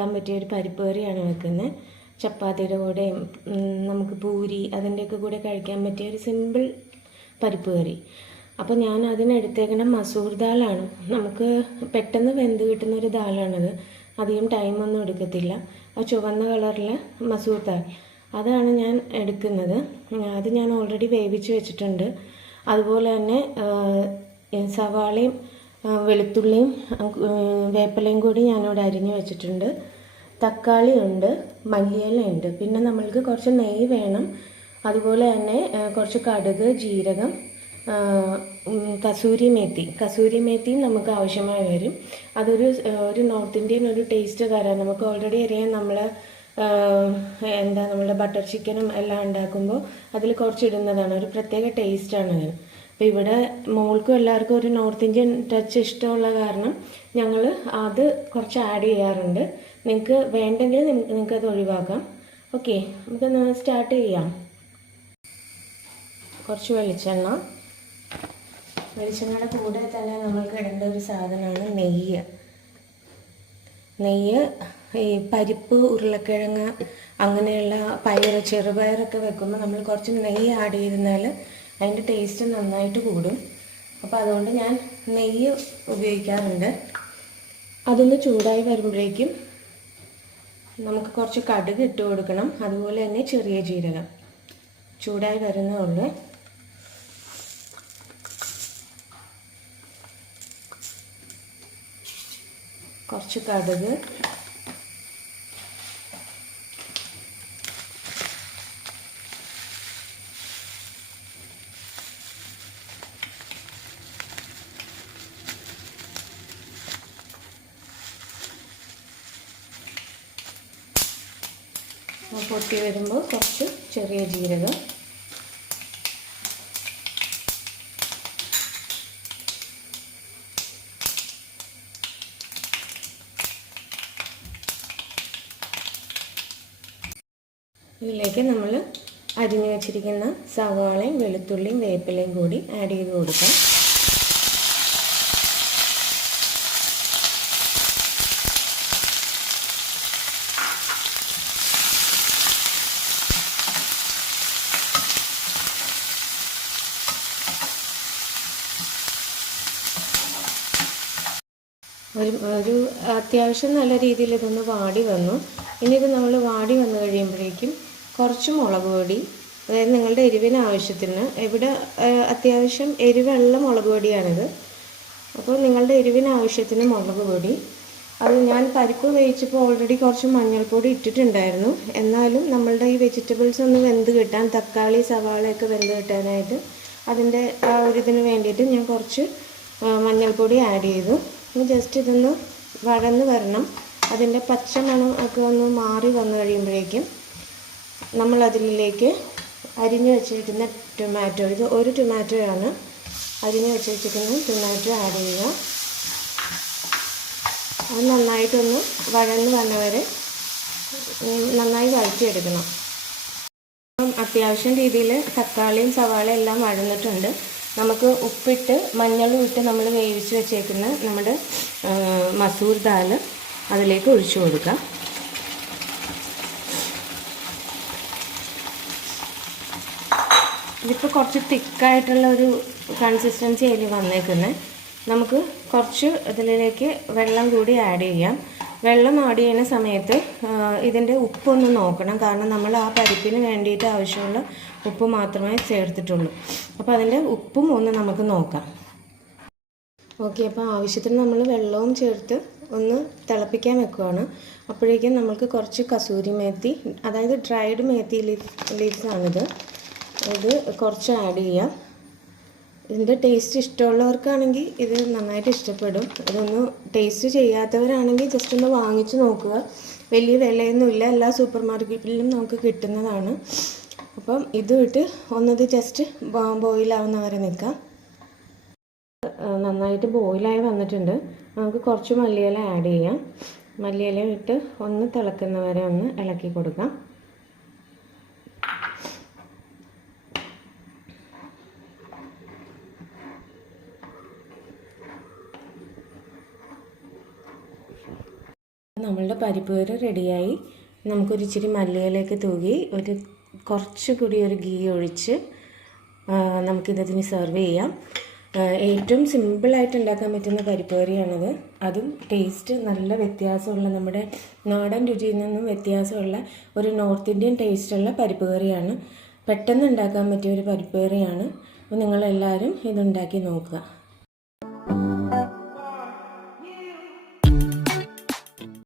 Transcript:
വെക്കാൻ പറ്റിയ ഒരു പരിപ്പ് കറിയാണ് വെക്കുന്നത്. ചപ്പാത്തിയുടെ കൂടെയും നമുക്ക് പൂരി അതിൻ്റെയൊക്കെ കൂടെ കഴിക്കാൻ പറ്റിയ ഒരു സിമ്പിൾ പരിപ്പ് കറി. അപ്പോൾ ഞാൻ അതിനെടുത്തേക്കുന്ന മസൂർ ദാലാണ്. നമുക്ക് പെട്ടെന്ന് വെന്ത് കിട്ടുന്ന ഒരു ദാലാണത്. അധികം ടൈമൊന്നും എടുക്കത്തില്ല. ആ ചുവന്ന കളറിലെ മസൂർ ദാൽ അതാണ് ഞാൻ എടുക്കുന്നത്. അത് ഞാൻ ഓൾറെഡി വേവിച്ച് വെച്ചിട്ടുണ്ട്. അതുപോലെ തന്നെ സവാളയും വെളുത്തുള്ളിയും വേപ്പിലയും കൂടി ഞാനിവിടെ അരിഞ്ഞ് വെച്ചിട്ടുണ്ട്. തക്കാളി ഉണ്ട്, മല്ലിയിലയുണ്ട്. പിന്നെ നമ്മൾക്ക് കുറച്ച് നെയ്യ് വേണം. അതുപോലെ തന്നെ കുറച്ച് കടുക്, ജീരകം, കസൂരി മേത്തിയും നമുക്ക് ആവശ്യമായി വരും. ഒരു നോർത്ത് ഇന്ത്യൻ ഒരു ടേസ്റ്റ് തരാൻ നമുക്ക് ഓൾറെഡി അറിയാം. നമ്മുടെ ബട്ടർ ചിക്കനും എല്ലാം ഉണ്ടാക്കുമ്പോൾ അതിൽ കുറച്ച് ഇടുന്നതാണ്. ഒരു പ്രത്യേക ടേസ്റ്റാണ് അതിന്. അപ്പോൾ ഇവിടെ മോൾക്കും എല്ലാവർക്കും ഒരു നോർത്ത് ഇന്ത്യൻ ടച്ച് ഇഷ്ടമുള്ള കാരണം ഞങ്ങൾ അത് കുറച്ച് ആഡ് ചെയ്യാറുണ്ട്. നിങ്ങൾക്ക് വേണ്ടെങ്കിൽ നിങ്ങൾക്കത് ഒഴിവാക്കാം. ഓക്കെ, നമുക്കൊന്ന് സ്റ്റാർട്ട് ചെയ്യാം. കുറച്ച് വെളിച്ചെണ്ണയുടെ കൂടെ തന്നെ നമ്മൾക്ക് ഇടേണ്ട ഒരു സാധനമാണ് നെയ്യ്. ഈ പരിപ്പ്, ഉരുളക്കിഴങ്ങ് അങ്ങനെയുള്ള ചെറുപയറൊക്കെ വെക്കുമ്പോൾ നമ്മൾ കുറച്ച് നെയ്യ് ആഡ് ചെയ്തിരുന്നാൽ അതിൻ്റെ ടേസ്റ്റ് നന്നായിട്ട് കൂടും. അപ്പോൾ അതുകൊണ്ട് ഞാൻ നെയ്യ് ഉപയോഗിക്കാറുണ്ട്. അതൊന്ന് ചൂടായി വരുമ്പോഴേക്കും നമുക്ക് കുറച്ച് കടുക് ഇട്ട് കൊടുക്കണം. അതുപോലെ തന്നെ ചെറിയ ജീരകം ചൂടായി വരുന്നതുള്ളൂ. കുറച്ച് കടുക്, പൊട്ടി വരുമ്പോൾ കുറച്ച് ചെറിയ ജീരകം, ഇതിലേക്ക് നമ്മൾ അരിഞ്ഞു വെച്ചിരിക്കുന്ന സവാളയും വെളുത്തുള്ളിയും വേപ്പിലയും കൂടി ആഡ് ചെയ്ത് കൊടുക്കാം. ഒരു അത്യാവശ്യം നല്ല രീതിയിൽ ഇതൊന്ന് വാടി വന്നു. ഇനി ഇത് നമ്മൾ വാടി വന്നു കഴിയുമ്പോഴേക്കും കുറച്ച് മുളക് പൊടി, അതായത് നിങ്ങളുടെ എരിവിന് ആവശ്യത്തിന്, ഇവിടെ അത്യാവശ്യം എരിവുള്ള മുളക് പൊടിയാണിത്. അപ്പോൾ നിങ്ങളുടെ എരിവിന് ആവശ്യത്തിന് മുളക് പൊടി. അത് ഞാൻ പരിപ്പ് വേവിച്ചപ്പോൾ ഓൾറെഡി കുറച്ച് മഞ്ഞൾപ്പൊടി ഇട്ടിട്ടുണ്ടായിരുന്നു. എന്നാലും നമ്മളുടെ ഈ വെജിറ്റബിൾസ് ഒന്ന് വെന്ത് കിട്ടാൻ, തക്കാളി സവാളയൊക്കെ വെന്ത് കിട്ടാനായിട്ട് അതിൻ്റെ ആ ഒരു ഇതിന് വേണ്ടിയിട്ട് ഞാൻ കുറച്ച് മഞ്ഞൾപ്പൊടി ആഡ് ചെയ്തു. ജസ്റ്റ് ഇതൊന്ന് വഴന്ന് വരണം. അതിൻ്റെ പച്ചമണം ഒക്കെ ഒന്ന് മാറി വന്നു കഴിയുമ്പോഴേക്കും നമ്മൾ അതിലേക്ക് അരിഞ്ഞു വെച്ചിരിക്കുന്ന ടൊമാറ്റോ, ഇത് ഒരു ടൊമാറ്റോയാണ്, അരിഞ്ഞു വെച്ചിരിക്കുന്ന ടൊമാറ്റോ ആഡ് ചെയ്യുക. അത് നന്നായിട്ടൊന്ന് വഴന്ന് വന്നവരെ നന്നായി വഴറ്റിയെടുക്കണം. അത്യാവശ്യം രീതിയിൽ തക്കാളിയും സവാളയും എല്ലാം വഴന്നിട്ടുണ്ട്. നമുക്ക് ഉപ്പിട്ട് മഞ്ഞളും ഇട്ട് നമ്മൾ വേവിച്ച് വെച്ചേക്കുന്ന നമ്മുടെ മസൂർ ദാൽ അതിലേക്ക് ഒഴിച്ചു കൊടുക്കാം. ഇതിപ്പോൾ കുറച്ച് തിക്കായിട്ടുള്ള ഒരു കൺസിസ്റ്റൻസി അതിൽ വന്നേക്കുന്നത്. നമുക്ക് കുറച്ച് ഇതിലേക്ക് വെള്ളം കൂടി ആഡ് ചെയ്യാം. വെള്ളം ആഡ് ചെയ്യുന്ന സമയത്ത് ഇതിൻ്റെ ഉപ്പൊന്ന് നോക്കണം. കാരണം നമ്മൾ ആ പരിപ്പിന് വേണ്ടിയിട്ട് ആവശ്യമുള്ള ഉപ്പ് മാത്രമേ ചേർത്തിട്ടുള്ളൂ. അപ്പോൾ അതിൻ്റെ ഉപ്പും ഒന്ന് നമുക്ക് നോക്കാം. ഓക്കെ, അപ്പോൾ ആവശ്യത്തിന് നമ്മൾ വെള്ളവും ചേർത്ത് ഒന്ന് തിളപ്പിക്കാൻ വെക്കുകയാണ്. അപ്പോഴേക്കും നമുക്ക് കുറച്ച് കസൂരി മേത്തി, അതായത് ഡ്രൈഡ് മേത്തി ലീവ്സാണിത്, ഇത് കുറച്ച് ആഡ് ചെയ്യാം. ഇതിൻ്റെ ടേസ്റ്റ് ഇഷ്ടമുള്ളവർക്കാണെങ്കിൽ ഇത് നന്നായിട്ട് ഇഷ്ടപ്പെടും. ഇതൊന്ന് ടേസ്റ്റ് ചെയ്യാത്തവരാണെങ്കിൽ ജസ്റ്റ് ഒന്ന് വാങ്ങിച്ച് നോക്കുക. വലിയ വിലയൊന്നുമില്ല, എല്ലാ സൂപ്പർ മാർക്കറ്റിലും നമുക്ക് കിട്ടുന്നതാണ്. അപ്പം ഇത് ഇട്ട് ഒന്നത് ജസ്റ്റ് ബോയിലാവുന്നവരെ നിൽക്കാം. നന്നായിട്ട് ബോയിലായി വന്നിട്ടുണ്ട്. നമുക്ക് കുറച്ച് മല്ലിയില ആഡ് ചെയ്യാം. മല്ലിയില ഇട്ട് ഒന്ന് തിളക്കുന്നവരെ ഒന്ന് ഇളക്കി കൊടുക്കാം. നമ്മളുടെ പരിപ്പ് കറി റെഡിയായി. നമുക്കൊരു ഇച്ചിരി മല്ലിയിലേക്ക് തൂകി കുറച്ചുകൂടി ഒരു ഗീ ഒഴിച്ച് നമുക്കിതിന് സെർവ് ചെയ്യാം. ഏറ്റവും സിമ്പിളായിട്ട് ഉണ്ടാക്കാൻ പറ്റുന്ന പരിപ്പ് കറിയാണത്. അതും ടേസ്റ്റ് നല്ല വ്യത്യാസമുള്ള, നമ്മുടെ നാടൻ രുചിയിൽ നിന്നും വ്യത്യാസമുള്ള ഒരു നോർത്ത് ഇന്ത്യൻ ടേസ്റ്റുള്ള പരിപ്പ് കറിയാണ്. പെട്ടെന്ന് ഉണ്ടാക്കാൻ പറ്റിയ ഒരു പരിപ്പ് കറിയാണ്. അപ്പോൾ നിങ്ങളെല്ലാവരും ഇതുണ്ടാക്കി നോക്കുക.